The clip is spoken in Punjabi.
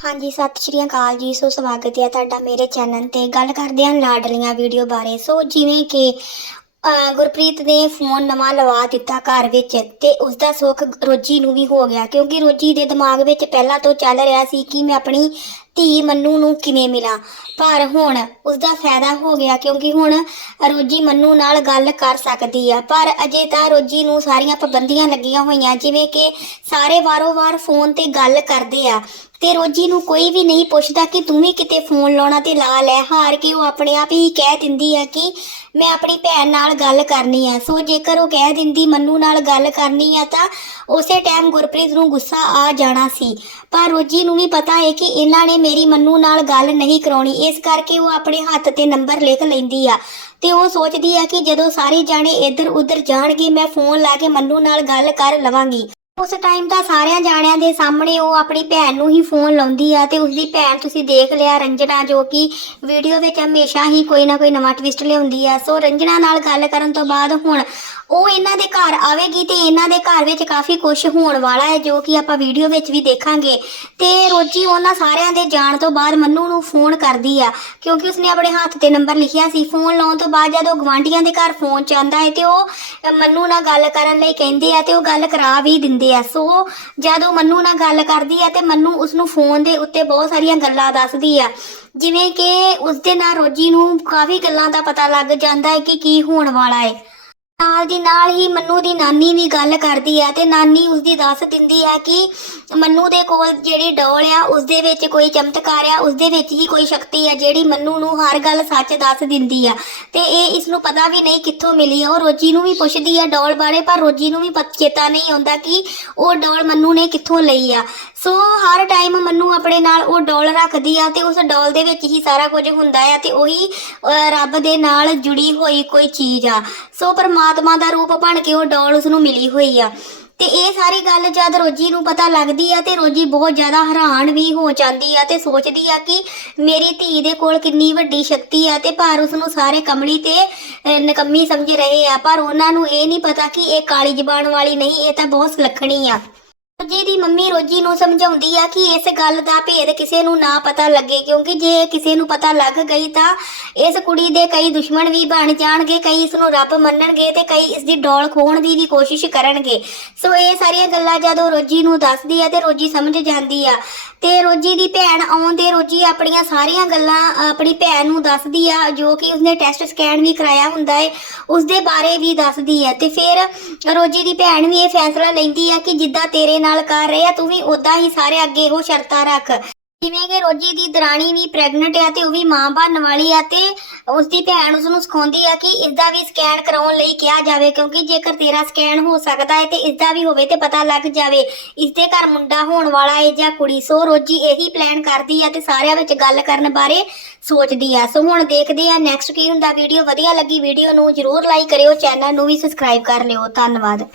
ਹਾਂਜੀ, ਸਤਿ ਸ਼੍ਰੀ ਅਕਾਲ ਜੀ। ਸੋ ਸਵਾਗਤ ਹੈ ਤੁਹਾਡਾ ਮੇਰੇ ਚੈਨਲ ਤੇ। ਗੱਲ ਕਰਦੇ ਹਾਂ ਲਾਡਲੀਆਂ ਵੀਡੀਓ ਬਾਰੇ। ਸੋ ਜਿਵੇਂ ਕਿ ਗੁਰਪ੍ਰੀਤ ਨੇ ਫੋਨ ਨਵਾਂ ਲਵਾ ਦਿੱਤਾ ਘਰ ਵਿੱਚ ਤੇ ਉਸ ਦਾ ਸੁੱਖ ਰੋਜੀ ਨੂੰ ਵੀ ਹੋ ਗਿਆ ਕਿਉਂਕਿ ਰੋਜੀ ਦੇ ਦਿਮਾਗ ਵਿੱਚ ਪਹਿਲਾਂ ਤੋਂ ਚੱਲ ਰਿਹਾ ਸੀ ਕਿ ਮੈਂ ਆਪਣੀ ਧੀ ਮੰਨੂ ਨੂੰ ਕਿਵੇਂ ਮਿਲਾਂ। ਪਰ ਹੁਣ ਉਸ ਦਾ ਫਾਇਦਾ ਹੋ ਗਿਆ ਕਿਉਂਕਿ ਹੁਣ ਰੋਜੀ ਮੰਨੂ ਨਾਲ ਗੱਲ ਕਰ ਸਕਦੀ ਆ। ਪਰ ਅਜੇ ਤਾਂ ਰੋਜੀ ਨੂੰ ਸਾਰੀਆਂ ਪਾਬੰਦੀਆਂ ਲੱਗੀਆਂ ਹੋਈਆਂ। ਜਿਵੇਂ ਕਿ ਸਾਰੇ ਵਾਰੋ-ਵਾਰ ਫੋਨ ਤੇ ਗੱਲ ਕਰਦੇ ਆ। ਤੇ ਰੋਜੀ ਨੂੰ ਕੋਈ ਵੀ ਨਹੀਂ ਪੁੱਛਦਾ ਕਿ ਤੂੰ ਵੀ ਕਿਤੇ ਫੋਨ ਲਾਉਣਾ ਤੇ ਲਾ ਲੈ, ਹਾਰ ਕੇ ਉਹ ਆਪਣੇ ਆਪ ਹੀ ਕਹਿ ਦਿੰਦੀ ਆ ਕਿ ਮੈਂ ਆਪਣੀ ਭੈਣ ਨਾਲ ਗੱਲ ਕਰਨੀ ਆ। ਸੋ ਜੇਕਰ ਉਹ ਕਹਿ ਦਿੰਦੀ, ਮੰਨੂ ਨਾਲ ਗੱਲ ਕਰਨੀ ਆ ਤਾਂ ਉਸੇ ਟਾਈਮ ਗੁਰਪ੍ਰੀਤ ਨੂੰ ਗੁੱਸਾ ਆ ਜਾਣਾ ਸੀ। ਪਰ ਰੋਜੀ ਨੂੰ ਵੀ ਪਤਾ ਹੈ ਕਿ ਇਹਨਾਂ ਨੇ ਮੇਰੀ ਮੰਨੂ ਨਾਲ ਗੱਲ ਨਹੀਂ ਕਰਾਉਣੀ। ਇਸ ਕਰਕੇ ਉਹ ਆਪਣੇ ਹੱਥ ਤੇ ਨੰਬਰ ਲਿਖ ਲੈਂਦੀ ਆ। ਤੇ ਉਹ ਸੋਚਦੀ ਆ ਕਿ ਜਦੋਂ ਸਾਰੇ ਜਾਣੇ ਇੱਧਰ ਉੱਧਰ ਜਾਣਗੇ, ਮੈਂ ਫੋਨ ਲਾ ਕੇ ਮੰਨੂ ਨਾਲ ਗੱਲ ਕਰ ਲਵਾਂਗੀ। ਉਸ ਟਾਈਮ ਤਾਂ ਸਾਰਿਆਂ ਜਾਣਿਆਂ ਦੇ ਸਾਹਮਣੇ ਉਹ ਆਪਣੀ ਭੈਣ ਨੂੰ ਹੀ ਫੋਨ ਲਾਉਂਦੀ ਆ ਤੇ ਉਸਦੀ ਭੈਣ ਤੁਸੀਂ ਦੇਖ ਲਿਆ ਰੰਜਨਾ ਜੋ ਕਿ ਵੀਡੀਓ ਵਿੱਚ ਹਮੇਸ਼ਾ ਹੀ ਕੋਈ ਨਾ ਕੋਈ ਨਵਾਂ ਟਵਿਸਟ ਲਿਆਉਂਦੀ ਆ। ਸੋ ਰੰਜਨਾ ਨਾਲ ਗੱਲ ਕਰਨ ਤੋਂ ਬਾਅਦ ਹੁਣ ਉਹ ਇਹਨਾਂ ਦੇ ਘਰ ਆਵੇਗੀ ਤੇ ਇਹਨਾਂ ਦੇ ਘਰ ਵਿੱਚ ਕਾਫੀ ਕੁਝ ਹੋਣ ਵਾਲਾ ਹੈ ਜੋ ਕਿ ਆਪਾਂ ਵੀਡੀਓ ਵਿੱਚ ਵੀ ਦੇਖਾਂਗੇ। ਤੇ ਰੋਜੀ ਉਹਨਾਂ ਸਾਰਿਆਂ ਦੇ ਜਾਣ ਤੋਂ ਬਾਅਦ ਮੰਨੂ ਨੂੰ ਫੋਨ ਕਰਦੀ ਆ ਕਿਉਂਕਿ ਉਸਨੇ ਆਪਣੇ ਹੱਥ ਤੇ ਨੰਬਰ ਲਿਖਿਆ ਸੀ। ਫੋਨ ਲਾਉਣ ਤੋਂ ਬਾਅਦ ਜਦੋਂ ਗਵਾਂਢੀਆਂ ਦੇ ਘਰ ਫੋਨ ਚਾਹੁੰਦਾ ਹੈ ਤੇ ਉਹ ਮੰਨੂ ਨਾਲ ਗੱਲ ਕਰਨ ਲਈ ਕਹਿੰਦੇ ਆ ਤੇ ਉਹ ਗੱਲ ਕਰਾ ਵੀ ਦਿੰਦੇ ਆ। ਸੋ ਉਹ ਮੰਨੂ ਨਾਲ ਗੱਲ ਕਰਦੀ ਆ ਤੇ ਮੰਨੂ ਉਸ ਨੂੰ ਫੋਨ ਦੇ ਉੱਤੇ ਬਹੁਤ ਸਾਰੀਆਂ ਗੱਲਾਂ ਦੱਸਦੀ ਆ। ਜਿਵੇਂ ਕਿ ਉਸ ਦੇ ਨਾਲ ਰੋਜੀ ਨੂੰ ਕਾਫੀ ਗੱਲਾਂ ਦਾ ਪਤਾ ਲੱਗ ਜਾਂਦਾ ਹੈ ਕਿ ਕੀ ਹੋਣ ਵਾਲਾ ਹੈ। ਨਾਲ ਦੀ ਨਾਲ ਹੀ ਮੰਨੂ ਦੀ ਨਾਨੀ ਵੀ ਗੱਲ ਕਰਦੀ ਹੈ ਤੇ ਨਾਨੀ ਉਸ ਦੀ ਦੱਸ ਦਿੰਦੀ ਹੈ ਕਿ ਮੰਨੂ ਦੇ ਕੋਲ ਜਿਹੜੀ ਡੋਲ ਆ ਉਸ ਦੇ ਵਿੱਚ ਕੋਈ ਚਮਤਕਾਰ ਆ ਉਸ ਦੇ ਵਿੱਚ ਹੀ ਕੋਈ ਸ਼ਕਤੀ ਆ ਜਿਹੜੀ ਮੰਨੂ ਨੂੰ ਹਰ ਗੱਲ ਸੱਚ ਦੱਸ ਦਿੰਦੀ ਆ। ਤੇ ਇਹ ਇਸ ਨੂੰ ਪਤਾ ਵੀ ਨਹੀਂ ਕਿੱਥੋਂ ਮਿਲੀ ਆ। ਉਹ ਰੋਜੀ ਨੂੰ ਵੀ ਪੁੱਛਦੀ ਆ ਡੋਲ ਬਾਰੇ, ਪਰ ਰੋਜੀ ਨੂੰ ਵੀ ਪਤ- ਚੇਤਾ ਨਹੀਂ ਆਉਂਦਾ ਕਿ ਉਹ ਡੋਲ ਮੰਨੂ ਨੇ ਕਿੱਥੋਂ ਲਈ ਆ। ਸੋ ਹਰ ਟਾਈਮ ਮੰਨੂ ਆਪਣੇ ਨਾਲ ਉਹ ਡੋਲ ਰੱਖਦੀ ਆ ਤੇ ਉਸ ਡੋਲ ਦੇ ਵਿੱਚ ਹੀ ਸਾਰਾ ਕੁਝ ਹੁੰਦਾ ਆ ਤੇ ਉਹੀ ਰੱਬ ਦੇ ਨਾਲ ਜੁੜੀ ਹੋਈ ਕੋਈ ਚੀਜ਼ ਆ। ਸੋ ਪਰਮਾਤਮਾ ਦਾ ਰੂਪ ਬਣ ਕੇ ਉਹ ਡੋਲ ਉਸ ਨੂੰ ਮਿਲੀ ਹੋਈ ਆ। ਤੇ ਇਹ ਸਾਰੀ ਗੱਲ ਜਦ ਰੋਜੀ ਨੂੰ ਪਤਾ ਲੱਗਦੀ ਆ ਤੇ ਰੋਜੀ ਬਹੁਤ ਜ਼ਿਆਦਾ ਹੈਰਾਨ ਵੀ ਹੋ ਜਾਂਦੀ ਆ ਤੇ ਸੋਚਦੀ ਆ ਕਿ ਮੇਰੀ ਧੀ ਦੇ ਕੋਲ ਕਿੰਨੀ ਵੱਡੀ ਸ਼ਕਤੀ ਆ ਤੇ ਪਰ ਉਸ ਨੂੰ ਸਾਰੇ ਕਮਲੀ ਤੇ ਨਕੰਮੀ ਸਮਝ ਰਹੇ ਆ। ਪਰ ਉਹਨਾਂ ਨੂੰ ਇਹ ਨਹੀਂ ਪਤਾ ਕਿ ਇਹ ਕਾਲੀ ਜ਼ਬਾਨ ਵਾਲੀ ਨਹੀਂ, ਇਹ ਤਾਂ ਬਹੁਤ ਸੁਲੱਖਣੀ ਆ। ਰੋਜੀ ਦੀ ਮੰਮੀ ਰੋਜੀ ਨੂੰ ਸਮਝਾਉਂਦੀ ਆ ਕਿ ਇਸ ਗੱਲ ਦਾ ਭੇਦ ਕਿਸੇ ਨੂੰ ਨਾ ਪਤਾ ਲੱਗੇ, ਕਿਉਂਕਿ ਜੇ ਕਿਸੇ ਨੂੰ ਪਤਾ ਲੱਗ ਗਈ ਤਾਂ ਇਸ ਕੁੜੀ ਦੇ ਕਈ ਦੁਸ਼ਮਣ ਵੀ ਬਣ ਜਾਣਗੇ, ਕਈ ਇਸ ਨੂੰ ਰੱਬ ਮੰਨਣਗੇ ਤੇ ਕਈ ਇਸ ਦੀ ਡੋਲ ਖੋਣ ਦੀ ਵੀ ਕੋਸ਼ਿਸ਼ ਕਰਨਗੇ। ਸੋ ਇਹ ਸਾਰੀਆਂ ਗੱਲਾਂ ਜਦੋਂ ਰੋਜੀ ਨੂੰ ਦੱਸਦੀ ਆ ਤੇ ਰੋਜੀ ਸਮਝ ਜਾਂਦੀ ਆ। ਤੇ ਰੋਜੀ ਦੀ ਭੈਣ ਆਉਣ ਤੇ ਰੋਜੀ ਆਪਣੀਆਂ ਸਾਰੀਆਂ ਗੱਲਾਂ ਆਪਣੀ ਭੈਣ ਨੂੰ ਦੱਸਦੀ ਆ, ਜੋ ਕਿ ਉਸਨੇ ਟੈਸਟ ਸਕੈਨ ਵੀ ਕਰਾਇਆ ਹੁੰਦਾ ਏ ਉਸ ਦੇ ਬਾਰੇ ਵੀ ਦੱਸਦੀ ਆ। ਤੇ ਫਿਰ ਰੋਜੀ ਦੀ ਭੈਣ ਵੀ ਇਹ ਫੈਸਲਾ ਲੈਂਦੀ ਆ ਕਿ ਜਿੱਦਾਂ ਤੇਰੇ ਨਾਲ ਨਾਲ ਕਰ ਰਹੇ ਆ, ਤੂੰ ਵੀ ਉਦਾਂ ਹੀ ਸਾਰੇ ਅੱਗੇ ਉਹ ਸ਼ਰਤਾਂ ਰੱਖ। ਜਿਵੇਂ ਕਿ ਰੋਜੀ ਦੀ ਦਰਾਣੀ ਵੀ ਪ੍ਰੈਗਨੈਂਟ ਆ ਤੇ ਉਹ ਵੀ ਮਾਂ ਬਣਨ ਵਾਲੀ ਆ ਤੇ ਉਸ ਦੀ ਭੈਣ ਉਸ ਨੂੰ ਸਿਖਾਉਂਦੀ ਆ ਕਿ ਇਸ ਦਾ ਵੀ ਸਕੈਨ ਕਰਾਉਣ ਲਈ ਕਿਹਾ ਜਾਵੇ, ਕਿਉਂਕਿ ਜੇਕਰ ਤੇਰਾ ਸਕੈਨ ਹੋ ਸਕਦਾ ਹੈ ਤੇ ਇਸ ਦਾ ਵੀ ਹੋਵੇ ਤੇ ਪਤਾ ਲੱਗ ਜਾਵੇ। ਇਸ ਦੇ ਘਰ ਮੁੰਡਾ ਹੋਣ ਵਾਲਾ ਹੈ ਜਾਂ ਕੁੜੀ, ਸੋ ਰੋਜੀ ਇਹੀ ਪਲਾਨ ਕਰਦੀ ਆ ਤੇ ਸਾਰਿਆਂ ਵਿੱਚ ਗੱਲ ਕਰਨ ਬਾਰੇ ਸੋਚਦੀ ਆ। ਸੋ ਹੁਣ ਦੇਖਦੇ ਆ ਨੈਕਸਟ ਕੀ ਹੁੰਦਾ। ਵੀਡੀਓ ਵਧੀਆ ਲੱਗੀ ਵੀਡੀਓ ਨੂੰ ਜਰੂਰ ਲਾਈਕ ਕਰਿਓ ਚੈਨਲ ਨੂੰ ਵੀ ਸਬਸਕ੍ਰਾਈਬ ਕਰ ਲਿਓ। ਧੰਨਵਾਦ।